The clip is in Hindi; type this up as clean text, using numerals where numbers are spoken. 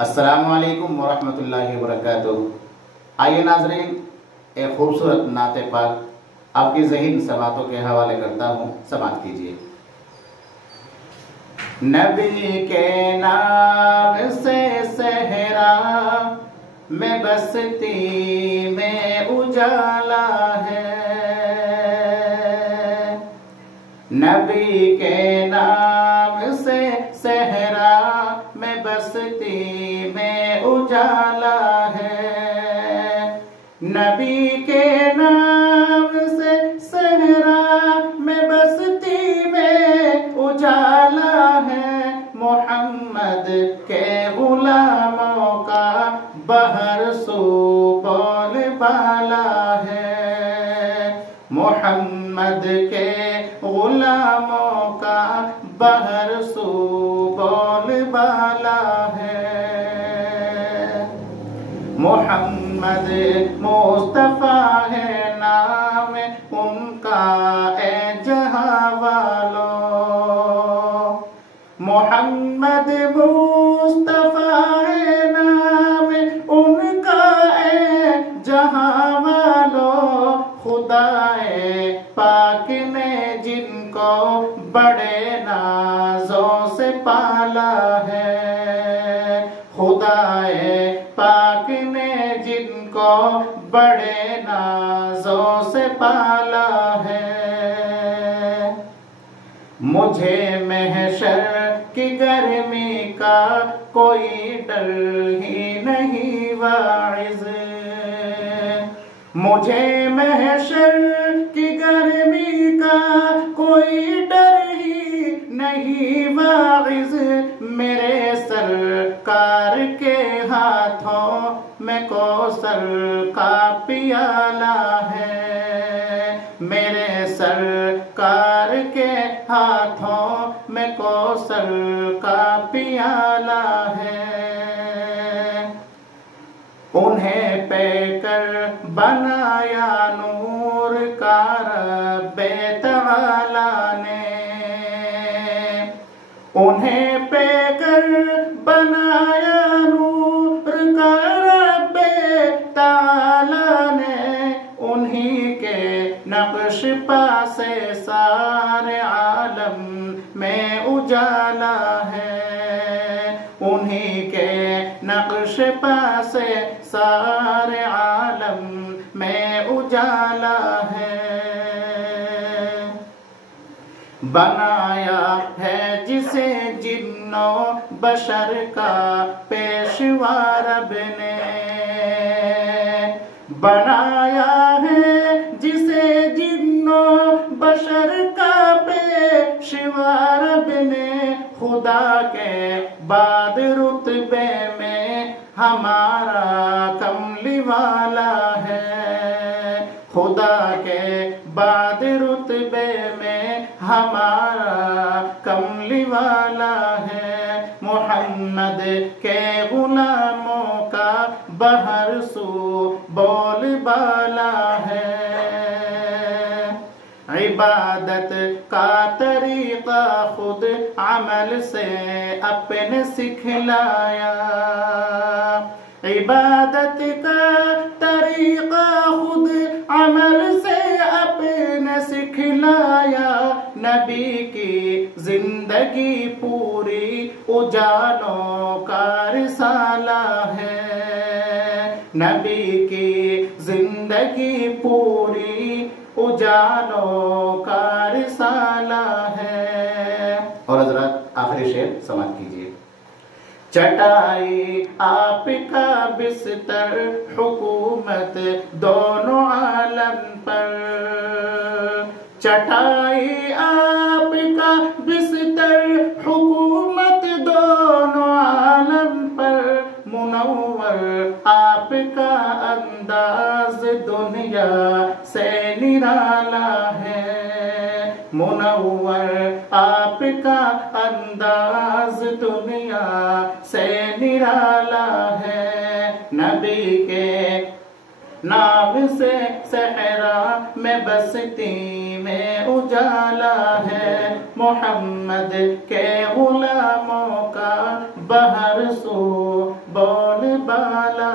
अस्सलामुअलैकुम वरहमतुल्लाहि वबरकातुहू। आइए नाज़रीन, एक खूबसूरत नाते पाक आपकी ज़हीन समातों के हवाले करता हूँ, समात कीजिए। नबी के नाम से सहरा में बसती में उजाला है। नबी के नाम से सहरा में बसती में उजाला है। नबी के नाम से सहरा में बसती में उजाला है। मोहम्मद के गुलामों का बहर सू बोलबाला है। मोहम्मद के गुलामों का बहर सू बोलबाला है। मोहम्मद मुस्तफा है नाम उनका ए जहां वालों। मोहम्मद मुस्तफा है नाम उनका ए जहां वालों। खुदाए पाक ने जिनको बड़े नाजों से पाला है। खुदाए पाक ने जिनको बड़े नाजों से पाला है। मुझे महशर की गर्मी का कोई डर ही नहीं वाइज़। मुझे महशर की गर्मी का कोई डर ही नहीं वाइज़। मेरे सरकार के हाथों में कौसर का पियाला है। मेरे सरकार के हाथों में कौसर का पियाला है। उन्हें पैकर बनाया नूर का रब्बे तआला ने। उन्हें पैकर बनाया नूर का रब्बे तआला ने। उन्हीं के नक्श पासे सारे आलम में उजाला है। उन्हीं के नक्श पासे सारे आलम में उजाला है। बनाया है जिसे जिन्नों बशर का पेशवा रब ने। बनाया है जिसे जिन्नों बशर का पेशवा रब ने। खुदा के बाद रुतबे में हमारा कमली वाला है। खुदा के बाद रुतबे में हमारा कमली वाला है। मोहम्मद के गुलामों का बहर सू बोलबाला है। इबादत का तरीका खुद अमल से अपने सिखलाया। इबादत का तरीका खुद अमल से अपने सिखलाया। नबी की जिंदगी पूरी उजालों का रिसाला है। नबी की जिंदगी पूरी उजालों का रिसाला है। और हजरत आखिरी शेर समाप्त कीजिए। चटाई आपका बिस्तर हुकूमत दोनों आलम पर। चटाई आपका बिस्तर हुकूमत दोनों आलम पर। मुनव्वर आपका अंदाज दुनिया से निराला है। मुनव्वर आपका अंदाज दुनिया से निराला है। नबी के नाम से सहरा में बसती में उजाला है। मोहम्मद के गुलामों का बहर सो बोल बाला